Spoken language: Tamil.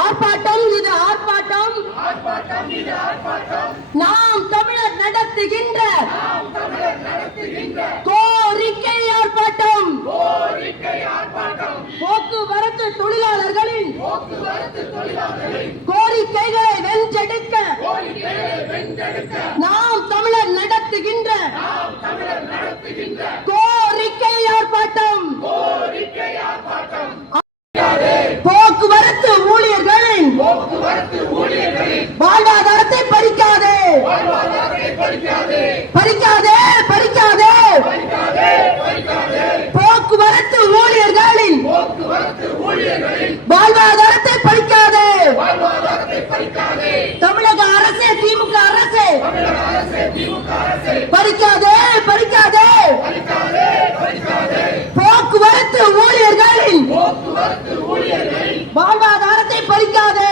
ஆர்ப்பாட்டம் இது ஆர்ப்பாட்டம், நாம் தமிழர் நடத்துகின்ற கோரிக்கை ஆர்ப்பாட்டம். போக்குவரத்து தொழிலாளர்களின் கோரிக்கைகளை வென்றெடுக்க நாம் தமிழர் நடத்துகின்ற கோரிக்கை ஆர்ப்பாட்டம். போக்குவரத்து ஊழியர்களின் வாழ்வாதாரத்தை பறிக்காதே, பறிக்காதே, பறிக்காதே. போக்குவரத்து ஊழியர்களின் வாழ்வாதாரத்தை பறிக்காதே. தமிழக அரசே, திமுக அரசே, பறிக்காதே, பறிக்காதே. போக்குவரத்து ஊழியர்களின் வாழ்வாதாரத்தை பறிக்காதே.